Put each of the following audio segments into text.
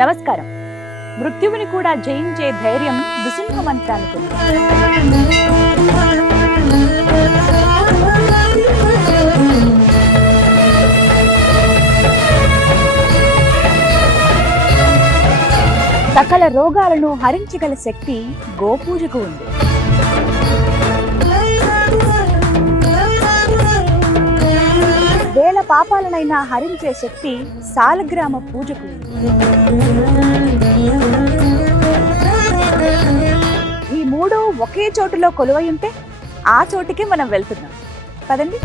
నమస్కారం. మృత్యువుని కూడా జయించే ధైర్యం నృసింహ మంత్రానికి ఉంది. సకల రోగాలను హరించగల శక్తి గోపూజకు ఉంది. వేల పాపాలనైనా హరించే శక్తి సాలగ్రామ పూజకు ఉంది. ఈ మూడు ఒకే చోటులో కొలువై ఉంటే ఆ చోటికి మనం వెళ్తున్నాం. పదండి.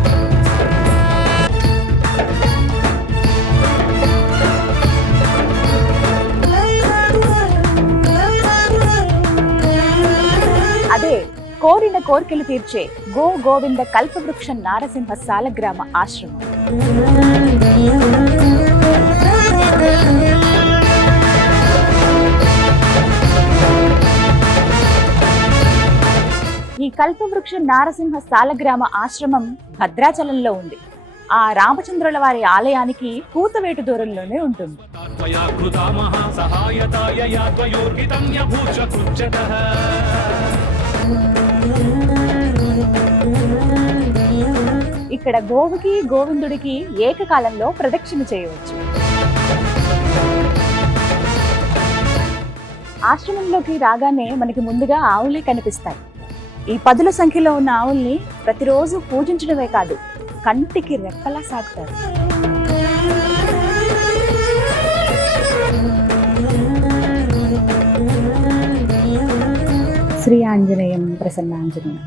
అదే కోరిన కోర్కెలు తీర్చే గోవింద కల్పవృక్ష నారసింహ సాలగ్రామ ఆశ్రమం. ఈ కల్పవృక్ష నారసింహ సాలగ్రామ ఆశ్రమం భద్రాచలంలో ఉంది. ఆ రామచంద్రుల వారి ఆలయానికి కూతవేటు దూరంలోనే ఉంటుంది. ఇక్కడ గోవుకి గోవిందుడికి ఏకకాలంలో ప్రదక్షిణ చేయవచ్చు. ఆశ్రమంలోకి రాగానే మనకి ముందుగా ఆవులే కనిపిస్తాయి. ఈ పదుల సంఖ్యలో ఉన్న ఆవుల్ని ప్రతిరోజు పూజించడమే కాదు, కంటికి రెప్పలా సాగుతారు. శ్రీ ఆంజనేయం ప్రసన్నాంజనేయం.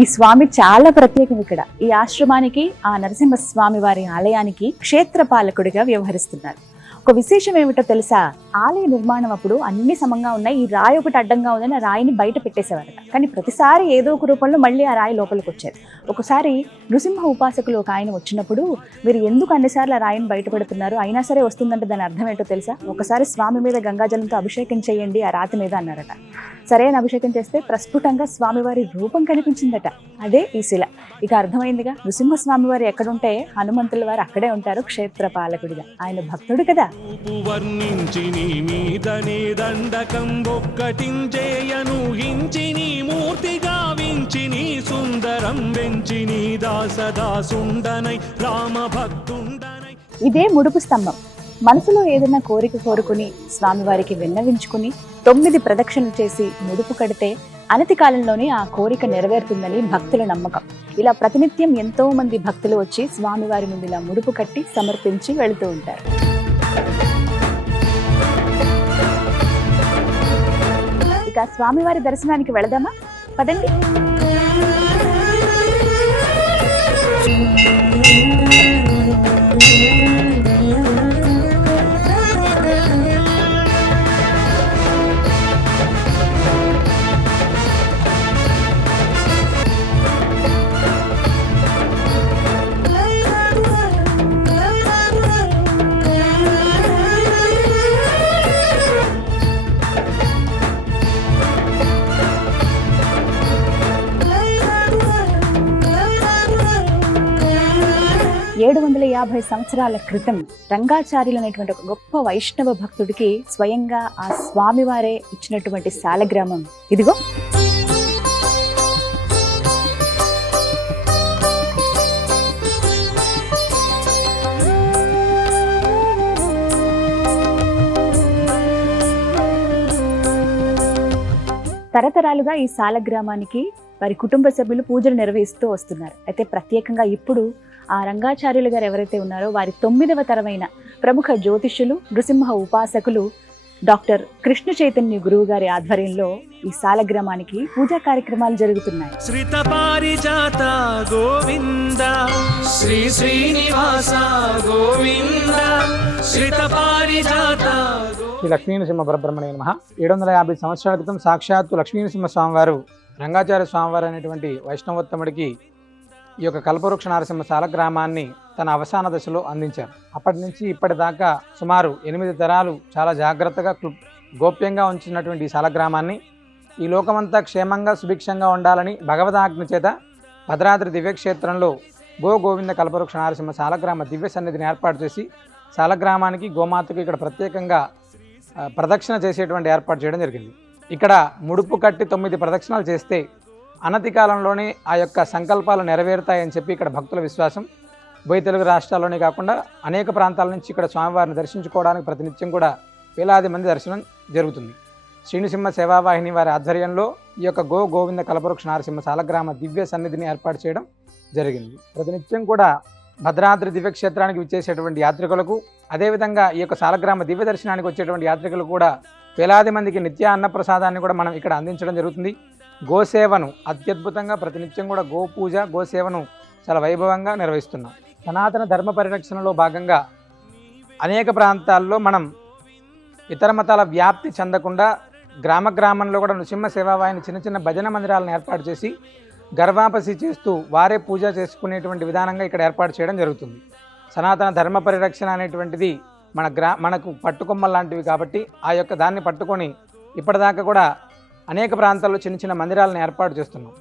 ఈ స్వామి చాలా ప్రత్యేకం. ఇక్కడ ఈ ఆశ్రమానికి, ఆ నరసింహస్వామి వారి ఆలయానికి క్షేత్రపాలకుడిగా వ్యవహరిస్తున్నారు. ఒక విశేషం ఏమిటో తెలుసా? ఆలయ నిర్మాణం అప్పుడు అన్ని సమంగా ఉన్నాయి, ఈ రాయి ఒకటి అడ్డంగా ఉందని ఆ రాయిని బయట పెట్టేసేవారట. కానీ ప్రతిసారి ఏదో ఒక రూపంలో మళ్ళీ ఆ రాయి లోపలికి వచ్చేది. ఒకసారి నృసింహ ఉపాసకులు ఒక ఆయన వచ్చినప్పుడు, మీరు ఎందుకు అన్నిసార్లు ఆ రాయిని బయట పెడుతున్నారు, అయినా సరే వస్తుందంటే దాని అర్థం ఏంటో తెలుసా? ఒకసారి స్వామి మీద గంగాజలంతో అభిషేకం చేయండి ఆ రాతి మీద అన్నారట. సరైన అభిషేకం చేస్తే ప్రస్ఫుటంగా స్వామివారి రూపం కనిపించిందట. అదే ఈ శిల. ఇక అర్థమైందిగా, నృసింహస్వామి వారు ఎక్కడుంటే హనుమంతుల వారు అక్కడే ఉంటారు క్షేత్రపాలకుడిగా. ఆయన భక్తుడు కదా. మీదనే దండకం ఒక్కటించేయను హించిని మూర్తిగా వించిని సుందరం వెంచిని దాసదాసుండనై రామ భక్తుండనై. ఇదే ముడుపు స్తంభం. మనసులో ఏదైనా కోరిక కోరుకుని స్వామివారికి విన్నవించుకుని 9 ప్రదక్షిణలు చేసి ముడుపు కడితే అనతి కాలంలోనే ఆ కోరిక నెరవేరుతుందని భక్తుల నమ్మకం. ఇలా ప్రతినిత్యం ఎంతో మంది భక్తులు వచ్చి స్వామివారి ముందు ఇలా ముడుపు కట్టి సమర్పించి వెళుతూ ఉంటారు. ఇక స్వామివారి దర్శనానికి వెళదామా? పదండి. ఏడు 750 సంవత్సరాల క్రితం రంగాచార్యులు అనేటువంటి ఒక గొప్ప వైష్ణవ భక్తుడికి స్వయంగా ఆ స్వామివారే ఇచ్చినటువంటి సాలగ్రామం ఇదిగో. తరతరాలుగా ఈ సాలగ్రామానికి వారి కుటుంబ సభ్యులు పూజలు నిర్వహిస్తూ వస్తున్నారు. అయితే ప్రత్యేకంగా ఇప్పుడు ఆ రంగాచార్యులు గారు ఎవరైతే ఉన్నారో వారి 9వ తరమైన ప్రముఖ జ్యోతిష్యులు, నృసింహ ఉపాసకులు డాక్టర్ కృష్ణ చైతన్య గురువు గారి ఆధ్వర్యంలో ఈ సాలగ్రామానికి పూజా కార్యక్రమాలు జరుగుతున్నాయి. శ్రీత పారిజాత గోవింద శ్రీ శ్రీనివాస గోవింద శ్రీత పారిజాత. శ్రీ లక్ష్మీనరసింహ పరబ్రహ్మణే నమః. 750 సంవత్సరాల క్రితం సాక్షాత్తు లక్ష్మీనరసింహ స్వామివారు రంగాచార్య స్వామివారు అనేటువంటి వైష్ణవోత్తముడికి ఈ యొక్క కల్పవృక్ష నారసింహ సాలగ్రామాన్ని తన అవసాన దశలో అందించారు. అప్పటి నుంచి ఇప్పటిదాకా సుమారు 8 తరాలు చాలా జాగ్రత్తగా గోప్యంగా ఉంచినటువంటి ఈ సాలగ్రామాన్ని ఈ లోకమంతా క్షేమంగా సుభిక్షంగా ఉండాలని భగవదాజ్ఞ చేత భద్రాద్రి దివ్యక్షేత్రంలో గోవింద కల్పవృక్ష నారసింహ సాలగ్రామ దివ్య సన్నిధిని ఏర్పాటు చేసి సాలగ్రామానికి గోమాతకు ఇక్కడ ప్రత్యేకంగా ప్రదక్షిణ చేసేటువంటి ఏర్పాటు చేయడం జరిగింది. ఇక్కడ ముడుపు కట్టి 9 ప్రదక్షిణాలు చేస్తే అనతి కాలంలోనే ఆ యొక్క సంకల్పాలు నెరవేరుతాయని చెప్పి ఇక్కడ భక్తుల విశ్వాసం. ఉభయ తెలుగు రాష్ట్రాల్లోనే కాకుండా అనేక ప్రాంతాల నుంచి ఇక్కడ స్వామివారిని దర్శించుకోవడానికి ప్రతినిత్యం కూడా వేలాది మంది దర్శనం జరుగుతుంది. శ్రీనిసింహ సేవావాహిని వారి ఆధ్వర్యంలో ఈ యొక్క గోవింద కల్పవృక్ష నారసింహ సాలగ్రామ దివ్య సన్నిధిని ఏర్పాటు చేయడం జరిగింది. ప్రతినిత్యం కూడా భద్రాద్రి దివ్యక్షేత్రానికి విచ్చేసేటువంటి యాత్రికులకు, అదేవిధంగా ఈ యొక్క సాలగ్రామ దివ్య దర్శనానికి వచ్చేటువంటి యాత్రికులు కూడా వేలాది మందికి నిత్య అన్నప్రసాదాన్ని కూడా మనం ఇక్కడ అందించడం జరుగుతుంది. గోసేవను అత్యద్భుతంగా ప్రతినిత్యం కూడా గోపూజ గోసేవను చాలా వైభవంగా నిర్వహిస్తున్నాం. సనాతన ధర్మ పరిరక్షణలో భాగంగా అనేక ప్రాంతాల్లో మనం ఇతర మతాల వ్యాప్తి చెందకుండా గ్రామంలో కూడా నృసింహ సేవావాహిని చిన్న చిన్న భజన మందిరాలను ఏర్పాటు చేసి గర్భాపసి చేస్తూ వారే పూజ చేసుకునేటువంటి విధానంగా ఇక్కడ ఏర్పాటు చేయడం జరుగుతుంది. సనాతన ధర్మ పరిరక్షణ అనేటువంటిది మనకు పట్టుకొమ్మల లాంటివి కాబట్టి ఆ యొక్క దాన్ని పట్టుకొని ఇప్పటిదాకా కూడా అనేక ప్రాంతాల్లో చిన్న చిన్న మందిరాలను ఏర్పాటు చేస్తున్నాం.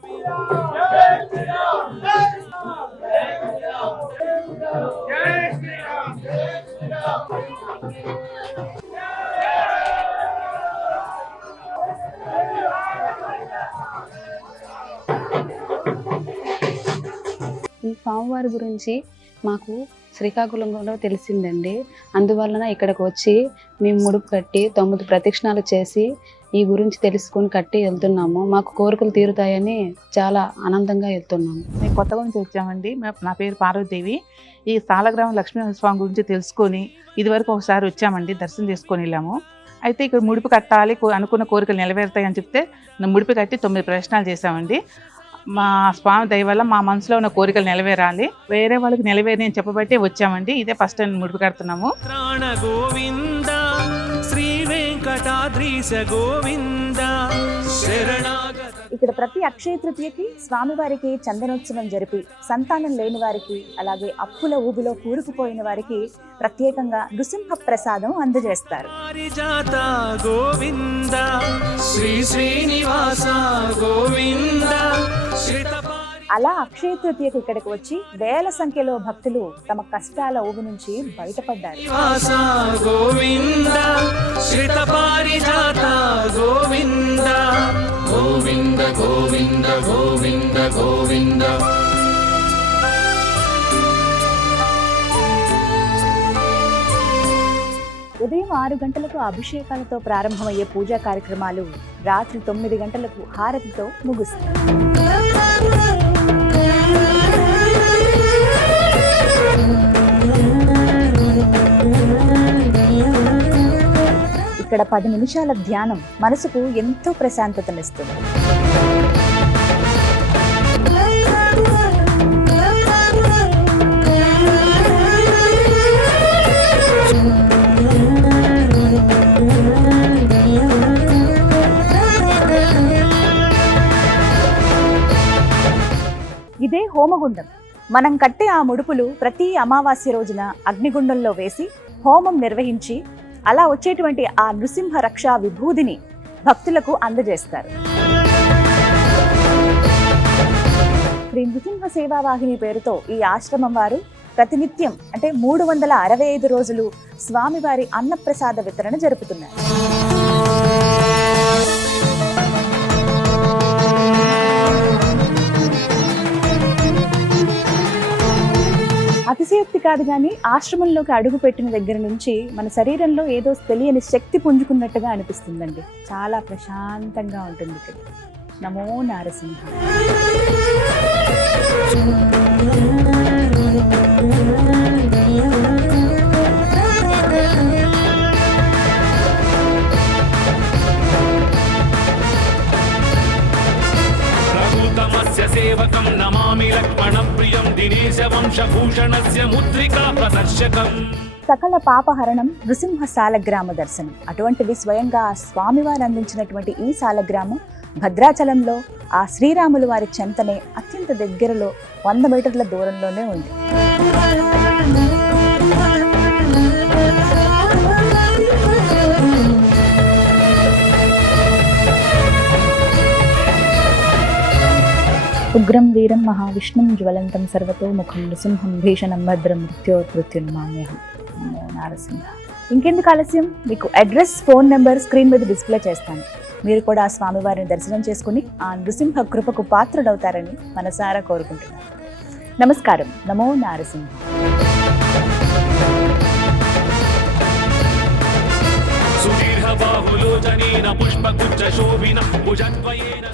ఈ స్వామివారి గురించి మాకు శ్రీకాకుళంలో తెలిసిందండి. అందువలన ఇక్కడికి వచ్చి మేము ముడుపు కట్టి 9 ప్రదక్షిణాలు చేసి ఈ గురించి తెలుసుకొని కట్టి వెళ్తున్నాము. మాకు కోరికలు తీరుతాయని చాలా ఆనందంగా వెళ్తున్నాము. మేము కొత్తగా నుంచి వచ్చామండి. నా పేరు పార్వతీదేవి. ఈ సాలగ్రామ లక్ష్మీస్వామి గురించి తెలుసుకొని ఇదివరకు ఒకసారి వచ్చామండి, దర్శనం చేసుకొని వెళ్ళాము. అయితే ఇక్కడ ముడుపు కట్టాలి, అనుకున్న కోరికలు నెరవేరుతాయని చెప్తే ముడుపు కట్టి 9 ప్రదక్షిణాలు చేసామండి. మా స్వామి దయ వల్ల మా మనసులో ఉన్న కోరికలు నెరవేరాలి, వేరే వాళ్ళకి నెరవేరి అని చెప్పబట్టి వచ్చామండి. ఇదే ఫస్ట్ టైం ముడుపు కడుతున్నాము. గోవింద శ్రీ వెంకటాద్రీశ గోవింద శరణాగత. ఇక్కడ ప్రతి అక్షయ తృతీయకి స్వామివారికి చందనోత్సవం జరిపి సంతానం లేని వారికి, అలాగే అప్పుల ఊబిలో కూరుకుపోయిన వారికి ప్రత్యేకంగా నృసింహ ప్రసాదం అందజేస్తారు. పారిజాత గోవింద శ్రీ శ్రీనివాస గోవింద అలా అక్షయ తృతీయకు ఇక్కడికి వచ్చి వేల సంఖ్యలో భక్తులు తమ కష్టాల ఊబి నుంచి బయటపడ్డారు. గోవింద శ్రీత పారిజాత గోవింద గోవింద గోవింద గోవింద గోవింద. ఉదయం 6 గంటలకు అభిషేకాలతో ప్రారంభమయ్యే పూజా కార్యక్రమాలు రాత్రి 9 గంటలకు హారతితో ముగుస్తాయి. ఇక్కడ 10 నిమిషాల ధ్యానం మనసుకు ఎంతో ప్రశాంతతనిస్తుంది. ఇదే హోమగుండం. మనం కట్టే ఆ ముడుపులు ప్రతి అమావాస్య రోజున అగ్నిగుండంలో వేసి హోమం నిర్వహించి అలా వచ్చేటువంటి ఆ నృసింహ రక్షా విభూదిని భక్తులకు అందజేస్తారు. శ్రీ నృసింహ సేవావాహిని పేరుతో ఈ ఆశ్రమం వారు ప్రతినిత్యం అంటే 365 రోజులు స్వామివారి అన్నప్రసాద వితరణ జరుపుతున్నారు. అతిశయోక్తి కాదు కానీ ఆశ్రమంలోకి అడుగు పెట్టిన దగ్గర నుంచి మన శరీరంలో ఏదో తెలియని శక్తి పుంజుకున్నట్టుగా అనిపిస్తుందండి. చాలా ప్రశాంతంగా ఉంటుంది ఇక్కడ. నమో నారసింహ. సేవకం నమామి లక్ష్మణ ప్రియం దినేశ వంశభూషణస్య ముద్రికా ప్రదర్శకం. సకల పాపహరణం నృసింహ సాలగ్రామ దర్శనం. అటువంటిది స్వయంగా స్వామివారు అందించినటువంటి ఈ సాలగ్రామం భద్రాచలంలో ఆ శ్రీరాములు వారి చెంతనే అత్యంత దగ్గరలో 100 మీటర్ల దూరంలోనే ఉంది. ఉగ్రం వీరం మహావిష్ణుం జ్వలంతం సర్వతోముఖం నృసింహం భీషణం భద్రం మృత్యోర్మృత్యున్మామ్యహం. నమో నారసింహ. ఇంకెందుకు ఆలస్యం, మీకు అడ్రస్, ఫోన్ నెంబర్ స్క్రీన్ మీద డిస్ప్లే చేస్తాను. మీరు కూడా ఆ స్వామివారిని దర్శనం చేసుకుని ఆ నృసింహ కృపకు పాత్రుడవుతారని మనసారా కోరుకుంటున్నాను. నమస్కారం. నమో నారసింహ. సుదీర్ఘ బాహులోచనేన పుష్పగుచ్చ శోభిన భుజద్వయేన